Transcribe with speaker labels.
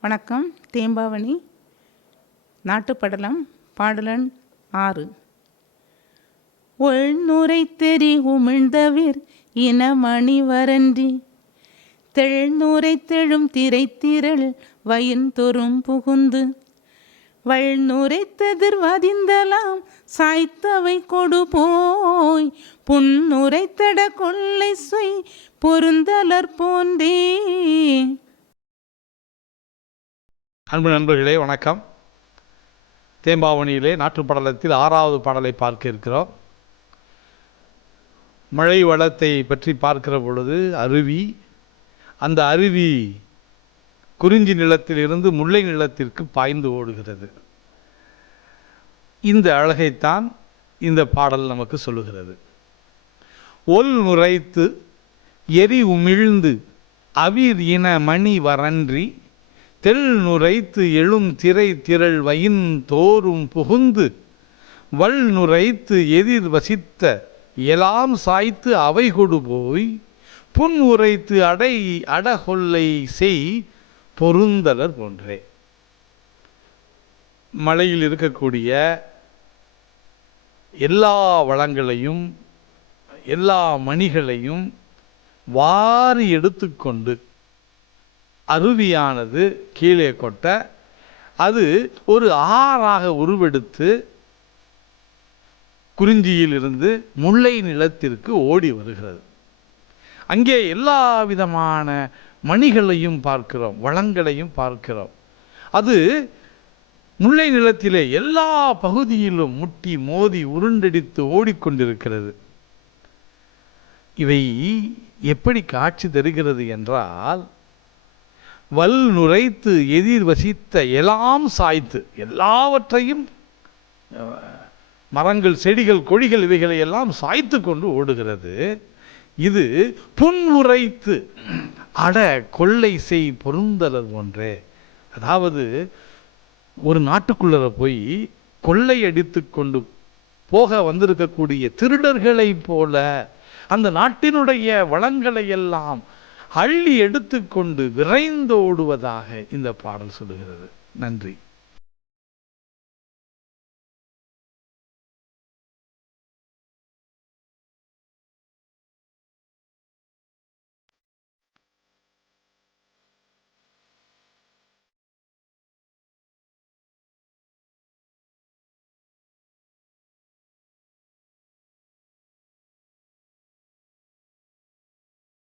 Speaker 1: வணக்கம் தேம்பாவணி நாட்டுப்படலம் பாடலன் ஆறு. உள்நுரை தெரி உமிழ்ந்தவிர் இனமணி வரன்றி தெள்நுரை தெழும் திரைத்திரள் வயின்தொறும் புகுந்து வள்நுரைத்ததிர் வதிந்தலாம் சாய்த்தவை கொடு போய் புன்னுரைத்தட கொள்ளை சொய் பொருந்தலர் போன்றே.
Speaker 2: அன்பு நண்பர்களே வணக்கம். தேம்பாவணியிலே நாட்டுப் படலத்தில் ஆறாவது பாடலை பார்க்க இருக்கிறோம். மழை வளத்தை பற்றி பார்க்கிற பொழுது அருவி அந்த அருவி குறிஞ்சி நிலத்திலிருந்து முல்லை நிலத்திற்கு பாய்ந்து ஓடுகிறது. இந்த அழகைத்தான் இந்த பாடல் நமக்கு சொல்லுகிறது. ஒல் நுரைத்து எரி உமிழ்ந்து அவிர் இன மணி வரன்றி தெள் நுரைத்து எழும் திரை திரள் வயின் தோறும் புகுந்து வள் நுரைத்து எதிர் வசித்த எலாம் சாய்த்து அவை கொடு போய் புன் உரைத்து அடை அடகொல்லை செய் பொருந்தலர் போன்றே. மலையில் இருக்கக்கூடிய எல்லா வளங்களையும் எல்லா மணிகளையும் வாரி எடுத்துக்கொண்டு அருவியானது கீழே கொட்ட அது ஒரு ஆறாக உருவெடுத்து குறிஞ்சியிலிருந்து முல்லை நிலத்திற்கு ஓடி வருகிறது. அங்கே எல்லா விதமான மணிகளையும் பார்க்கிறோம் வளங்களையும் பார்க்கிறோம். அது முல்லை நிலத்திலே எல்லா பகுதியிலும் முட்டி மோதி உருண்டடித்து ஓடிக்கொண்டிருக்கிறது. இவை எப்படி காட்சி தருகிறது என்றால் வல் நுரைத்து எதிர் வசித்த எல்லாம் சாய்த்து. எல்லாவற்றையும் மரங்கள் செடிகள் கொடிகள் இவைகளை எல்லாம் சாய்த்து கொண்டு ஓடுகிறது. இது புன்முறைத்து அட கொள்ளை செய் பொருந்தலர் ஒன்றே. அதாவது ஒரு நாட்டுக்குள்ளர போய் கொள்ளை அடித்து கொண்டு போக வந்திருக்கக்கூடிய திருடர்களைப் போல அந்த நாட்டினுடைய வளங்களை எல்லாம் அள்ளி எடுத்துக்கொண்டு விரைந்து ஓடுவதாக இந்த பாடல் சொல்லுகிறது. நன்றி.